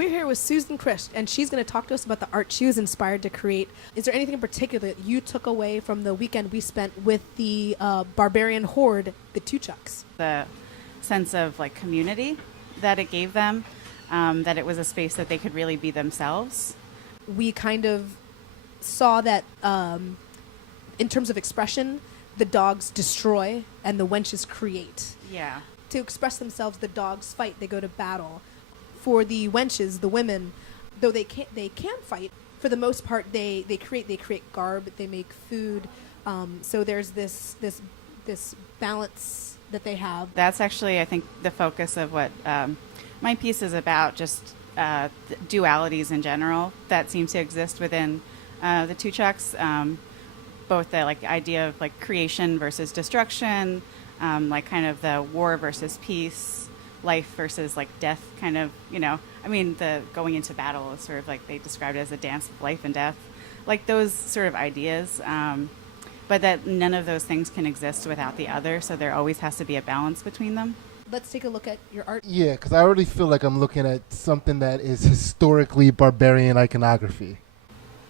We're here with Susan Krisch, and she's going to talk to us about the art she was inspired to create. Is there anything in particular that you took away from the weekend we spent with the Barbarian Horde, the Tuchux? The sense of like community that it gave them, that it was a space that they could really be themselves. We kind of saw that in terms of expression, the dogs destroy and the wenches create. Yeah. To express themselves, the dogs fight, they go to battle. For the wenches, the women, though they can fight, for the most part they create garb, they make food. So there's this balance that they have. That's actually, I think, the focus of what my piece is about, just dualities in general that seem to exist within the Tuchux, both the like idea of like creation versus destruction, like kind of the war versus peace, life versus like death, kind of, I mean, the going into battle is sort of like they described it as a dance of life and death, like those sort of ideas, but that none of those things can exist without the other, so there always has to be a balance between them. Let's take a look at your art. Yeah, because I already feel like I'm looking at something that is historically barbarian iconography.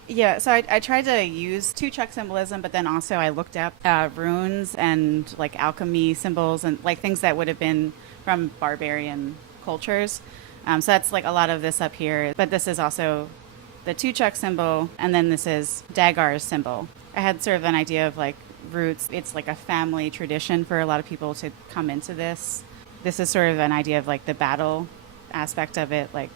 Yeah, so I tried to use Tuchux symbolism, but then also I looked up runes and like alchemy symbols and like things that would have been from barbarian cultures. So that's like a lot of this up here. But this is also the Tuchux symbol, and then this is Dagar's symbol. I had sort of an idea of like roots. It's like a family tradition for a lot of people to come into this. This is sort of an idea of like the battle aspect of it, like.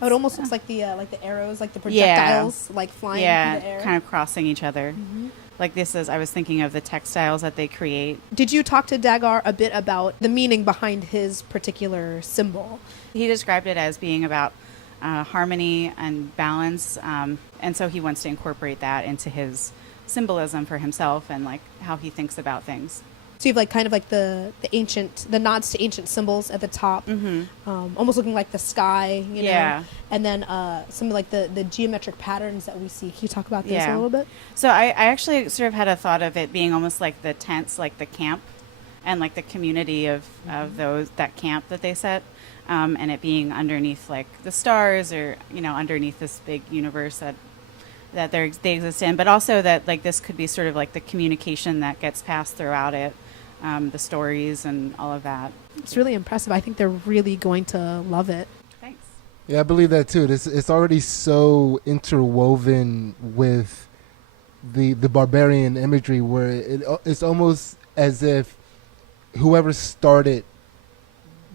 Oh, it almost looks like the arrows, like the projectiles, like flying in the air. Kind of crossing each other. Mm-hmm. Like this is, I was thinking of the textiles that they create. Did you talk to Dagar a bit about the meaning behind his particular symbol? He described it as being about harmony and balance, and so he wants to incorporate that into his symbolism for himself and like how he thinks about things. So you have like kind of like the nods to ancient symbols at the top, almost looking like the sky, know? And then some of like the geometric patterns that we see. Can you talk about this a little bit? So I actually sort of had a thought of it being almost like the tents, like the camp, and like the community of that camp that they set, and it being underneath like the stars, or underneath this big universe that they exist in, but also that like this could be sort of like the communication that gets passed throughout it. The stories and all of that. It's really impressive. I think they're really going to love it. Thanks. Yeah, I believe that too. It's already so interwoven with the barbarian imagery, where it's almost as if whoever started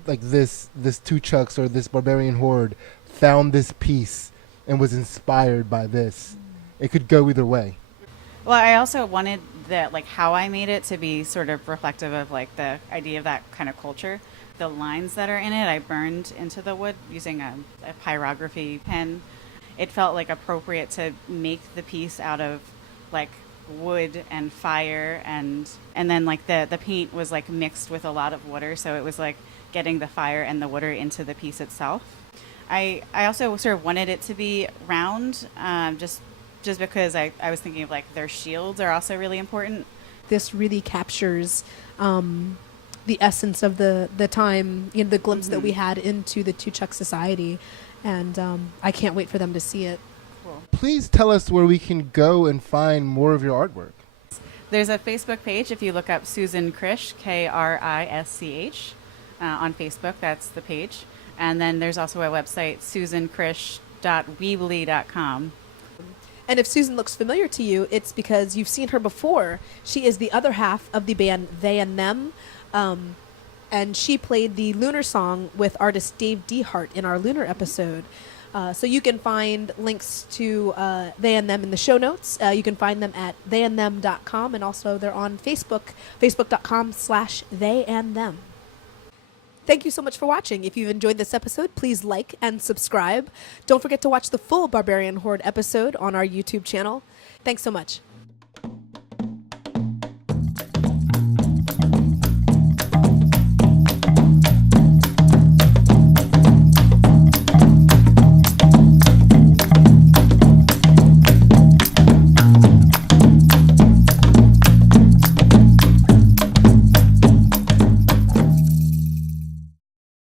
like this Tuchux or this barbarian horde found this piece and was inspired by this. It could go either way. Well, I also wanted that, like, how I made it to be sort of reflective of like the idea of that kind of culture. The lines that are in it, I burned into the wood using a pyrography pen. It felt like appropriate to make the piece out of like wood and fire, and then like the paint was like mixed with a lot of water, so it was like getting the fire and the water into the piece itself. I also sort of wanted it to be round, just because I was thinking of like their shields are also really important. This really captures the essence of the time, the glimpse that we had into the Tuchux society, and I can't wait for them to see it. Cool. Please tell us where we can go and find more of your artwork. There's a Facebook page if you look up Susan Krisch, Krisch, on Facebook. That's the page. And then there's also a website, susankrisch.weebly.com. And if Susan looks familiar to you, it's because you've seen her before. She is the other half of the band They and Them, and she played the Lunar song with artist Dave Dehart in our Lunar episode. So you can find links to They and Them in the show notes. You can find them at theyandthem.com, and also they're on Facebook, facebook.com/theyandthem. Thank you so much for watching. If you've enjoyed this episode, please like and subscribe. Don't forget to watch the full Barbarian Horde episode on our YouTube channel. Thanks so much.